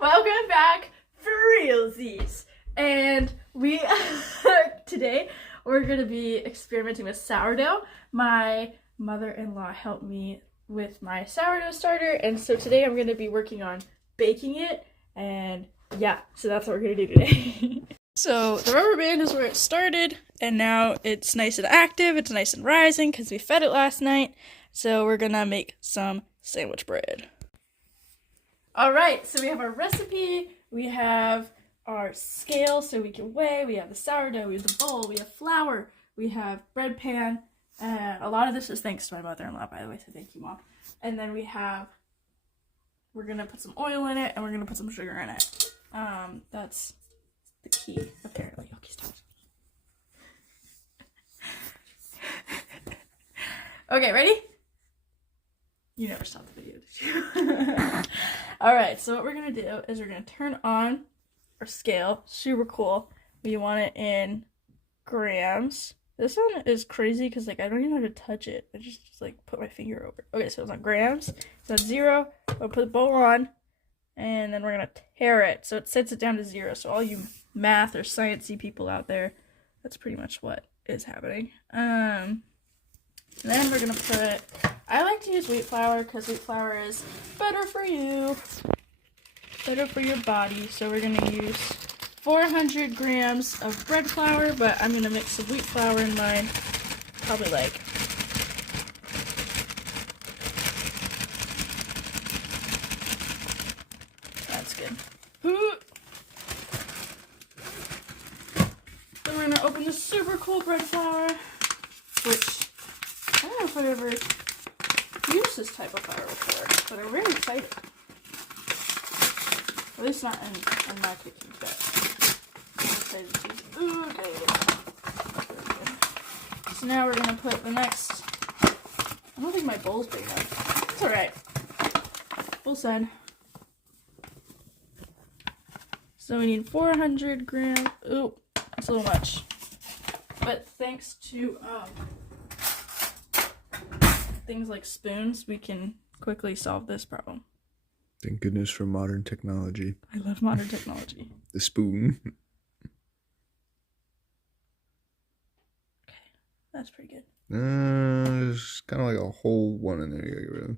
Welcome back for realsies. And we today we're gonna be experimenting with sourdough. My mother-in-law helped me with my sourdough starter, and so today I'm gonna be working on baking it. And yeah, so that's what we're gonna do today. So the rubber band is where it started, and now it's nice and active. It's nice and rising because we fed it last night. So we're gonna make some sandwich bread. All right, so we have our recipe, we have our scale so we can weigh, we have the sourdough, we have the bowl, we have flour, we have bread pan, and a lot of this is thanks to my mother-in-law, by the way, so thank you, Mom. And then we're gonna put some oil in it, and we're gonna put some sugar in it. That's the key, apparently. Okay, stop. Okay, ready? You never stopped the video, did you? Alright, so what we're going to do is we're going to turn on our scale. Super cool. We want it in grams. This one is crazy because, like, I don't even know how to touch it. I just like, put my finger over it. Okay, so it's on grams. So it's 0. We'll put the bowl on, and then we're going to tare it. So it sets it down to 0. So all you math or sciencey people out there, that's pretty much what is happening. Then we're going to put... I like to use wheat flour because wheat flour is better for you, better for your body. So we're going to use 400 grams of bread flour, but I'm going to mix some wheat flour in mine, probably like that's good. Then we're going to open this super cool bread flour, which I don't know if I've ever used this type of flour before, but I'm very excited. At least not in my cooking set. I'm excited to use it. Ooh, okay. So now we're gonna put the next. I don't think my bowl's big enough. It's alright. Full send. So we need 400 grams. Ooh, that's a little much. But thanks to things like spoons, we can quickly solve this problem. Thank goodness for modern technology. I love modern technology. The spoon. Okay, that's pretty good. There's kind of like a whole one in there you gotta get rid of.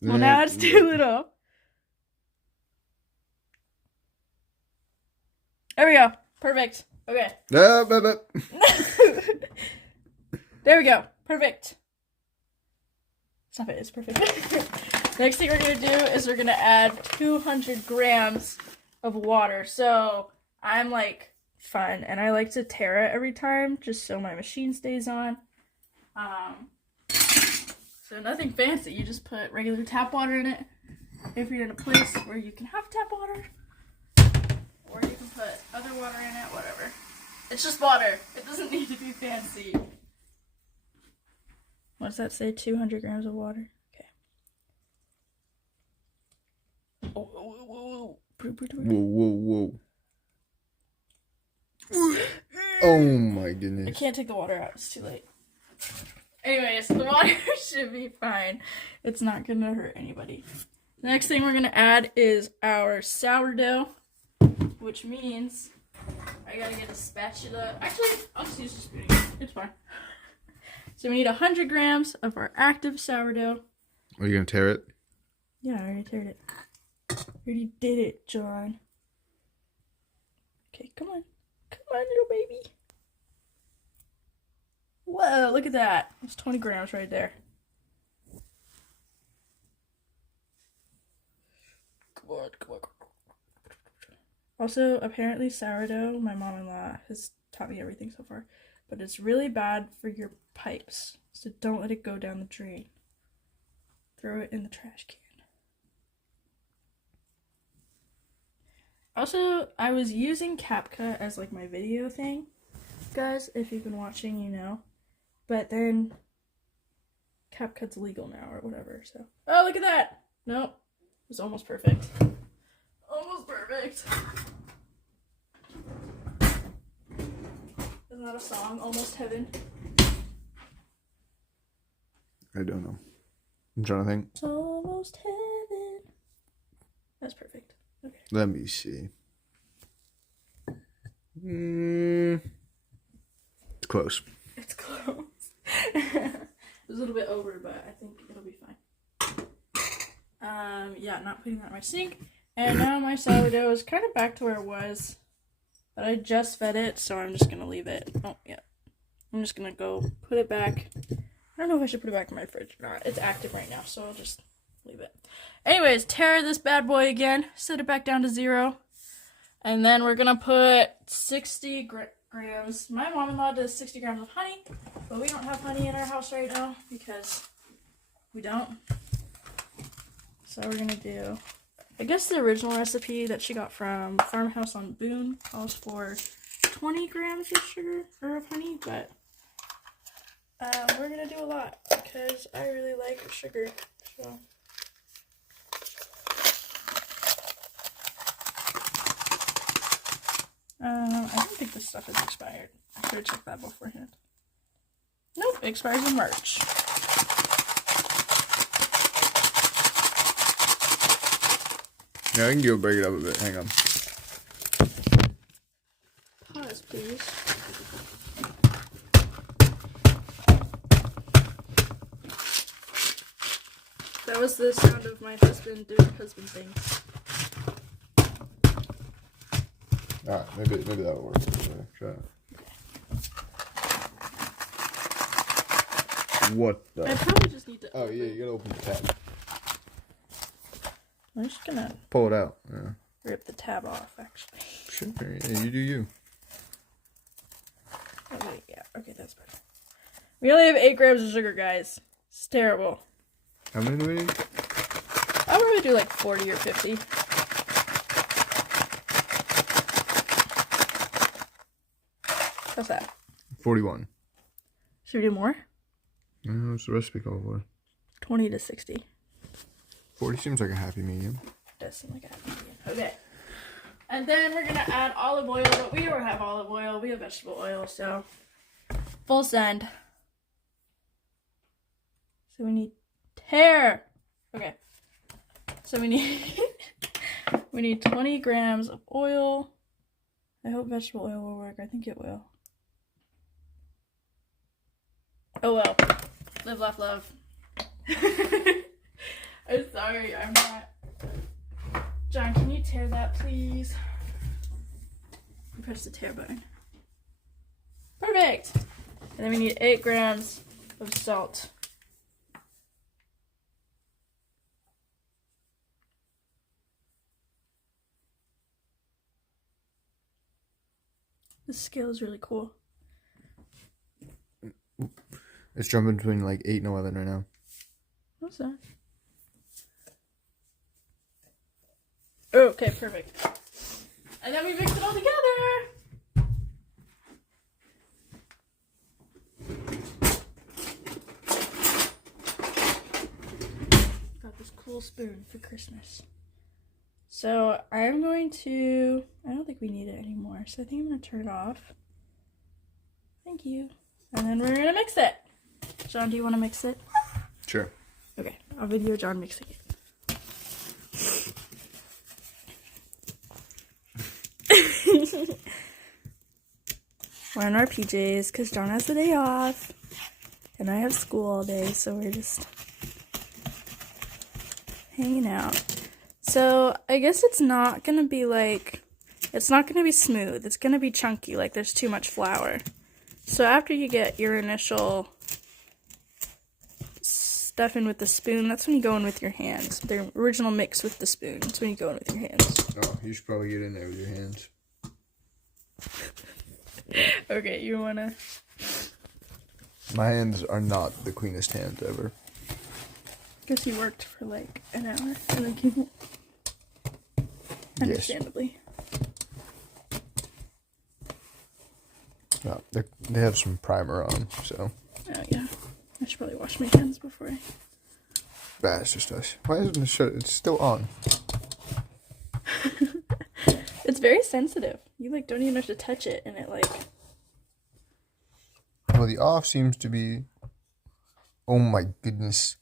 Well, now it's too little. There we go. Perfect. Okay. There we go. Perfect. Stop it. It's perfect. Next thing we're going to do is we're going to add 200 grams of water. So I'm like fun, and I like to tare it every time just so my machine stays on. So nothing fancy. You just put regular tap water in it. If you're in a place where you can have tap water, or you can put other water in it, whatever. It's just water. It doesn't need to be fancy. What does that say? 200 grams of water? Okay. Oh, whoa, whoa, Whoa. Oh my goodness. I can't take the water out. It's too late. Anyways, the water should be fine. It's not going to hurt anybody. The next thing we're going to add is our sourdough, which means I gotta get a spatula. Actually, I'll just use a spoon. It's fine. So we need 100 grams of our active sourdough. Are you gonna tear it? Yeah, I already teared it. Already did it, John. Okay, come on. Come on, little baby. Whoa, look at that. That's 20 grams right there. Come on. Also, apparently sourdough, my mom-in-law has taught me everything so far, but it's really bad for your pipes, so don't let it go down the drain. Throw it in the trash can. Also, I was using CapCut as like my video thing, guys, if you've been watching, you know, but then CapCut's legal now or whatever, so. Oh, look at that! Nope, it was almost perfect. Almost perfect. Isn't that a song? Almost Heaven. I don't know. I'm trying to think. It's almost heaven. That's perfect. Okay. Let me see. It's close. It's close. It was a little bit over, but I think it'll be fine. Yeah, not putting that in my sink. And now my sourdough is kind of back to where it was. But I just fed it, so I'm just going to leave it. Oh, yeah. I'm just going to go put it back. I don't know if I should put it back in my fridge or not. It's active right now, so I'll just leave it. Anyways, tear this bad boy again. Set it back down to 0. And then we're going to put 60 grams. My mom-in-law does 60 grams of honey, but we don't have honey in our house right now because we don't. So we're going to do, I guess the original recipe that she got from Farmhouse on Boone calls for 20 grams of sugar or of honey, but we're going to do a lot because I really like sugar. So I don't think this stuff is expired. I should have checked that beforehand. Nope, it expires in March. Yeah, I can go break it up a bit. Hang on. Pause, please. That was the sound of my husband doing husband things. Maybe that'll work. Try it. What the? I probably just need to. Oh yeah, you gotta open the tab. I'm just gonna Pull it out. Yeah. rip the tab off, actually. Sure. Yeah, you do you. Okay, yeah. Okay, that's better. We only have 8 grams of sugar, guys. It's terrible. How many do we need? I'll probably do like 40 or 50. What's that? 41. Should we do more? No, what's the recipe called for? 20 to 60. 40 seems like a happy medium. Does seem like a happy medium. Okay. And then we're gonna add olive oil, but we don't have olive oil. We have vegetable oil, so full send. So we need tear. Okay. So we need we need 20 grams of oil. I hope vegetable oil will work. I think it will. Oh well. Live, laugh, love. I'm sorry, I'm not. John, can you tear that, please? Press the tear button. Perfect! And then we need 8 grams of salt. This scale is really cool. It's jumping between like 8 and 11 right now. What's that? Okay, perfect. And then we mix it all together. Got this cool spoon for Christmas. So I'm going to, I don't think we need it anymore, so I think I'm going to turn it off. Thank you. And then we're going to mix it. John, do you want to mix it? Sure. Okay, I'll video John mixing it. We're in our PJs because John has the day off and I have school all day, so we're just hanging out. So I guess it's not gonna be like, it's not gonna be smooth, it's gonna be chunky, like there's too much flour. So after you get your initial stuff in with the spoon, that's when you go in with your hands. The original mix with the spoon, that's when you go in with your hands. Oh, you should probably get in there with your hands. Okay, you wanna? My hands are not the cleanest hands ever. Guess you worked for like an hour and then came home. Understandably. No, they have some primer on, so. Oh yeah, I should probably wash my hands before I. Bah, it's just us. Why isn't it shut? It's still on. It's very sensitive. You like don't even have to touch it, and it like. Well, the off seems to be. Oh my goodness.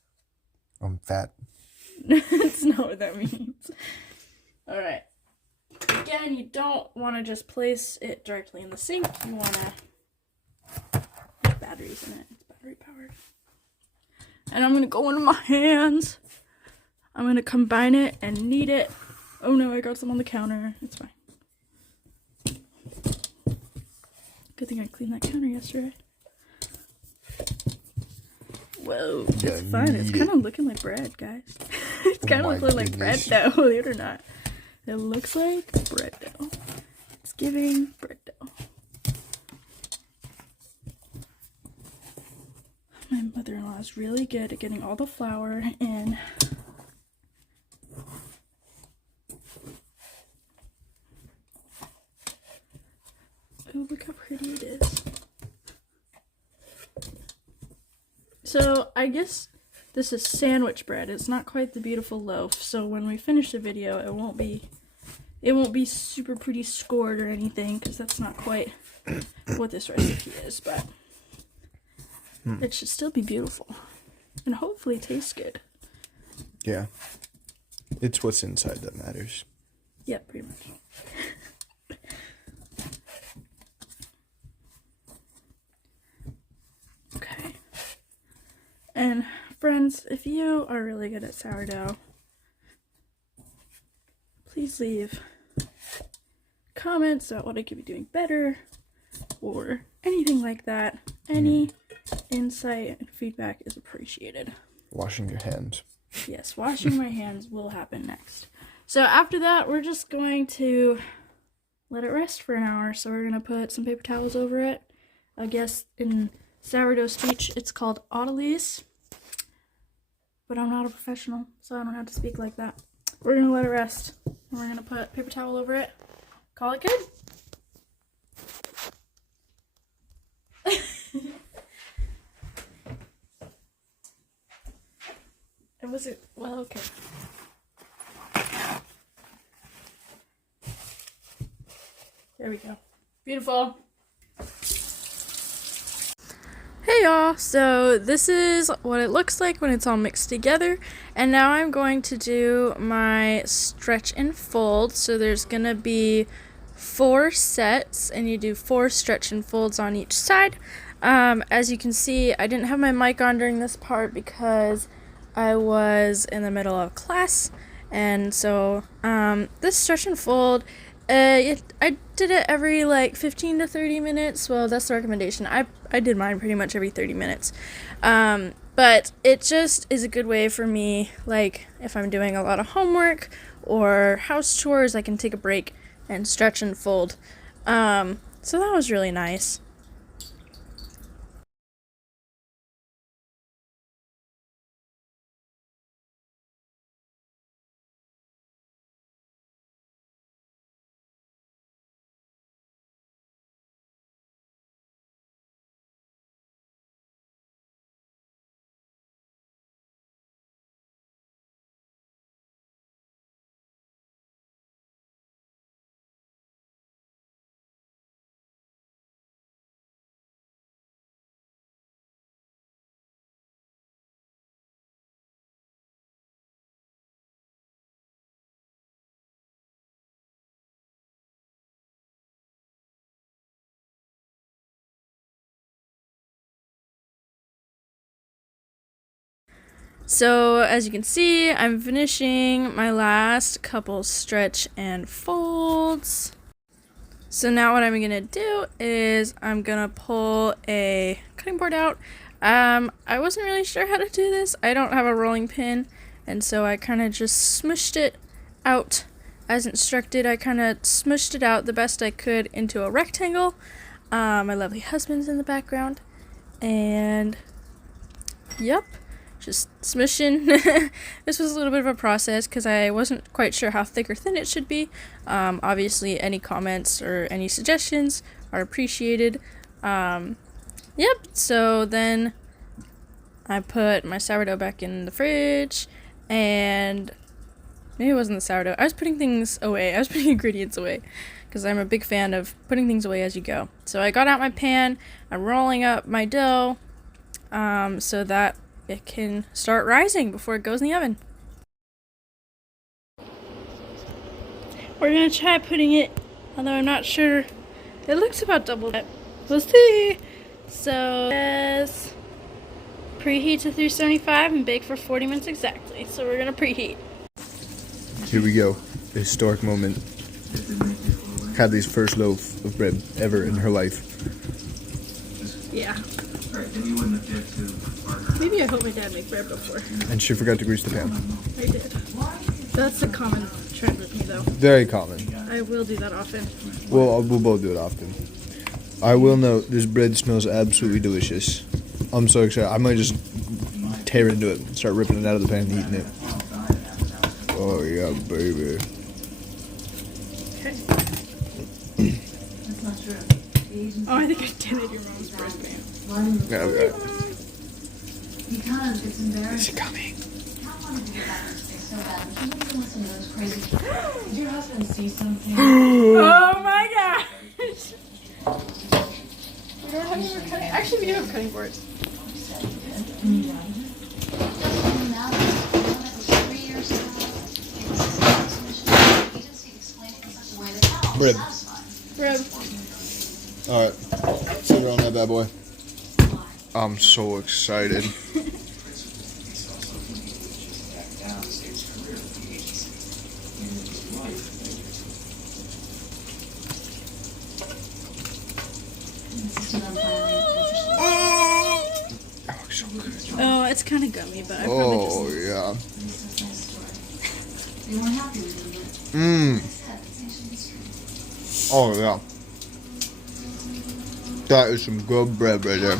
I'm fat. That's not what that means. Alright. Again, you don't want to just place it directly in the sink. You want to... There's batteries in it. It's battery powered. And I'm going to go into my hands. I'm going to combine it and knead it. Oh no, I got some on the counter. It's fine. Good thing I cleaned that counter yesterday. Whoa, it's fun. It's kind of looking like bread, guys. It's kind of looking like bread dough, believe it or not. It looks like bread dough. It's giving bread dough. My mother-in-law is really good at getting all the flour in. Oh, look how pretty it is. So, I guess this is sandwich bread. It's not quite the beautiful loaf, so when we finish the video, it won't be super pretty scored or anything, because that's not quite what this recipe is, but it should still be beautiful. And hopefully taste good. Yeah. It's what's inside that matters. Yeah, pretty much. Okay. And friends, if you are really good at sourdough, please leave comments about what I could be doing better or anything like that. Any insight and feedback is appreciated. Washing your hands. Yes, washing my hands will happen next. So after that, we're just going to let it rest for an hour. So we're going to put some paper towels over it. I guess in sourdough speech, it's called oddities. But I'm not a professional, so I don't have to speak like that. We're going to let it rest. And we're going to put paper towel over it. Call it good. It was it. Well, okay. There we go. Beautiful. Hey y'all, so this is what it looks like when it's all mixed together, and now I'm going to do my stretch and fold. So there's gonna be 4 sets, and you do 4 stretch and folds on each side. As you can see, I didn't have my mic on during this part because I was in the middle of class, and so this stretch and fold, I did it every like 15 to 30 minutes. Well, that's the recommendation. I did mine pretty much every 30 minutes. But it just is a good way for me, like if I'm doing a lot of homework or house chores, I can take a break and stretch and fold. So that was really nice. So as you can see, I'm finishing my last couple stretch and folds. So now what I'm gonna do is I'm gonna pull a cutting board out. I wasn't really sure how to do this. I don't have a rolling pin, and so I kind of just smushed it out as instructed. I kind of smushed it out the best I could into a rectangle. My lovely husband's in the background, and yep. Just smushing. This was a little bit of a process because I wasn't quite sure how thick or thin it should be. Obviously, any comments or any suggestions are appreciated. Yep, so then I put my sourdough back in the fridge, and maybe it wasn't the sourdough. I was putting things away. I was putting ingredients away because I'm a big fan of putting things away as you go. So I got out my pan. I'm rolling up my dough so that it can start rising before it goes in the oven. We're gonna try putting it, although I'm not sure. It looks about double that. We'll see. So, yes, preheat to 375 and bake for 40 minutes exactly. So we're gonna preheat. Here we go. A historic moment. Hadley's first loaf of bread ever in her life. Yeah. Maybe I hope my dad made bread before. And she forgot to grease the pan. I did. That's a common trend with me, though. Very common. I will do that often. We'll both do it often. I will note, this bread smells absolutely delicious. I'm so excited. I might just tear into it and start ripping it out of the pan and eating it. Oh, yeah, baby. Okay. Oh, I think I dented your mom's bread pan. Yeah, okay. Because it's embarrassing. Is it coming? I want to be back in space so bad. You need to listen to those crazy. Did your husband see something? Oh my gosh! We don't have any more cutting. Actually, we do have cutting boards. Now that was 3 years ago. It was a science mission. Agency explained it in such a way that not all Bread. satisfied. Bread. Alright. Sit her on that bad boy. I'm so excited. That looks so good. Oh, it's kind of gummy, but I probably just. Oh, yeah. They weren't happy with you, but Mmm. it's ancient history. Oh, yeah. That is some good bread right there.